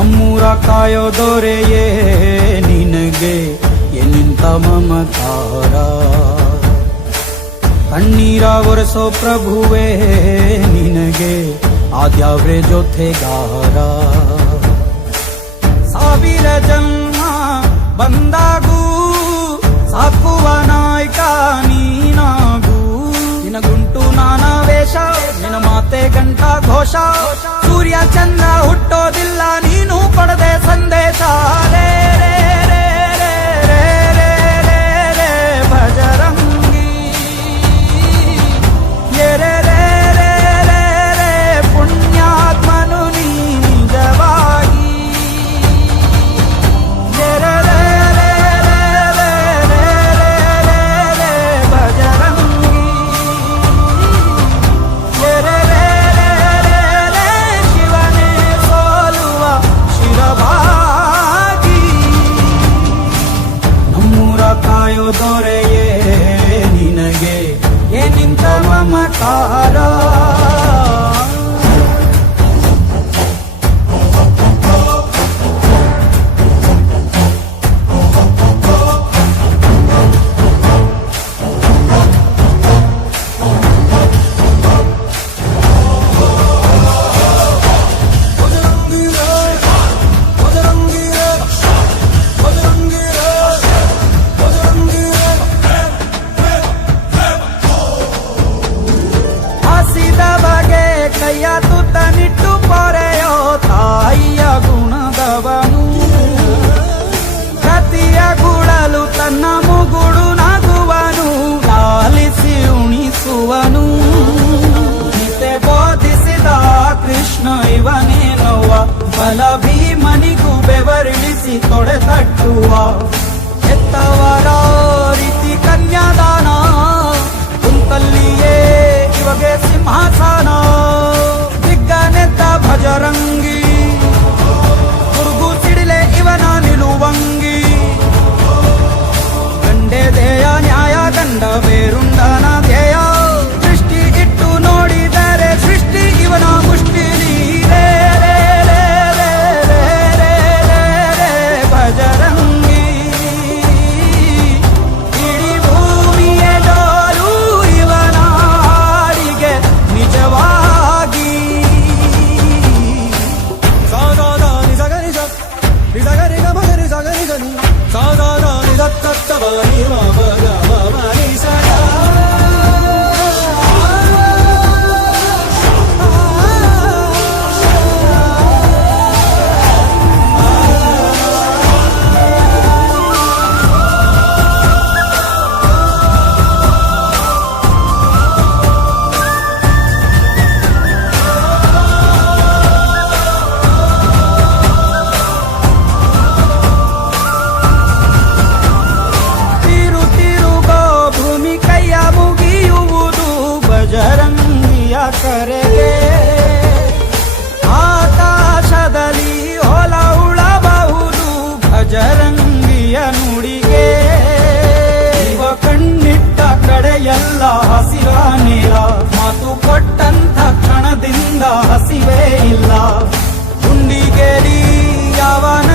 ನಮ್ಮೂರ ಕಾಯೋ ದೊರೆಯೇ ನಿನಗೆ ಎನ್ನಿಂತ ಮಮಕಾರ, ಕಣ್ಣೀರ ಒರೆಸೋ ಪ್ರಭುವೇ ನಿನಗೆ ಆದ್ಯಾವ್ರೆ ಜೊತೆಗಾರ. ಸಾವಿರ ಜನ್ಮ ಬಂದಾಗೂ ಸಾಕುವ ನಾಯಕ ನೀನಾಗೂ, ನಿನಗುಂಟು ನಾನಾ ವೇಷ ನಿನ ಮಾತೆ ಗಂಟ ಘೋಷ, ಸೂರ್ಯ ಚಂದ್ರ ಹುಟ್ಟೋದಿಲ್ಲ ನೀನು ಕೊಡದೆ ಸಂದೇಶ. ರೇ ರೇ ರೇ ರೇ ರೇ ರೇ ರೇ ರೇ ಭಜರಂಗಿ, ರೇ ರೇ ರೇ ರೇ ರೇ ಪುಣ್ಯಾತ್ಮನು ನೀ ನಿಜವಾಗಿ. ರೇ ರೇ ರೇ ರೇ ರೇ ರೇ ರೇ ರೇ ರೇ ಭಜರಂಗಿ, ರೇ ರೇ ರೇ ರೇ ರೇ ಶಿವನೇ ಸೋಲುವ ಶಿರಭಾಗಿ. ನಮ್ಮೂರ ಕಾಯೋ ದೊರೆಯೇ ನಿನಗೆ ಏನಿಂತ ಮಮಕಾರ. ಹಸಿದ ಬಗೆ ಕೈಯ ತುತ್ತನಿಟ್ಟು ಪೊರೆಯೋ ತಾಯಿಯ ಗುಣದವನು, ಕತಿಯ ಗುಳಲು ತನ್ನ ಮುಗುಡು ನಗುವನು, ಲಾಲಿಸಿ ಉಣಿಸುವನು. ಗೀತೆ ಬೋಧಿಸಿದ ಕೃಷ್ಣ ಇವನೇನೋವ, ಬಲ ಭೀಮನಿಗೂ ಬೆವರಿಳಿಸಿ ತೊಡೆ ತಟ್ಟುವ. ಎತ್ತವರ ರೀತಿ ಕನ್ಯಾದಾನ, ಕುಂತಲ್ಲಿಯೇ ಇವಾಗೆ ಸಿಂಹಾಸನ. ದಿಗ್ಗನೆದ್ದ ಭಜರಂಗಿ, ಗುರುಗು ಸಿಡಿಲೆ ಇವನ ನಿಲುವಂಗಿ. ಗಂಡೆ ದೇಯ ನ್ಯಾಯ ಗಂಡ ಬೇರುಂಡನ ಧ್ಯೇಯ, ದೃಷ್ಟಿ ಇಟ್ಟು ನೋಡಿದರೆ ಸೃಷ್ಟಿ ಇವನ ಮುಷ್ಟಿ. ರೇ ರೇ ರೇ ರೇ ರೇ ರೇ ರೇ ರೇ ಭಜರಂಗಿ, ಇಡೀ ಭೂಮಿಯ ಡೋಲು ಇವನ ಹಾಡಿಗೆ ನಿಜವಾಗಿ. ಸಾಧಾರ ನಿಜಗ ನಿಜ ನಿಜಗ ನಿಗ ಮಗ ನಿಜಗ ನಿಜ ನಿ, ಸಾಧಾರ ನಿಜ ತತ್ತವ ನಿಮ ಮಗ ಮಮ ನಿಸಗ. ತಿರು ತಿರುಗೋ ಭೂಮಿ ಕೈಯ ಮುಗಿಯುವುದು ಭಜರಂಗಿಯ ಕರೆಗೆ. ಆಕಾಶದಲ್ಲಿ ಹೊಲ ಉಳಬಹುದು ಭಜರಂಗಿಯ ನುಡಿಗೆ. ಇವ ಕಣ್ಣಿಟ್ಟ ಕಡೆಯೆಲ್ಲ ಹಸಿರ ನೀರ, ಮಾತು ಕೊಟ್ಟಂತ ಕ್ಷಣದಿಂದ ಹಸಿವೇ ಇಲ್ಲ. ಗುಂಡಿಗೇರಿ ಯಾವನ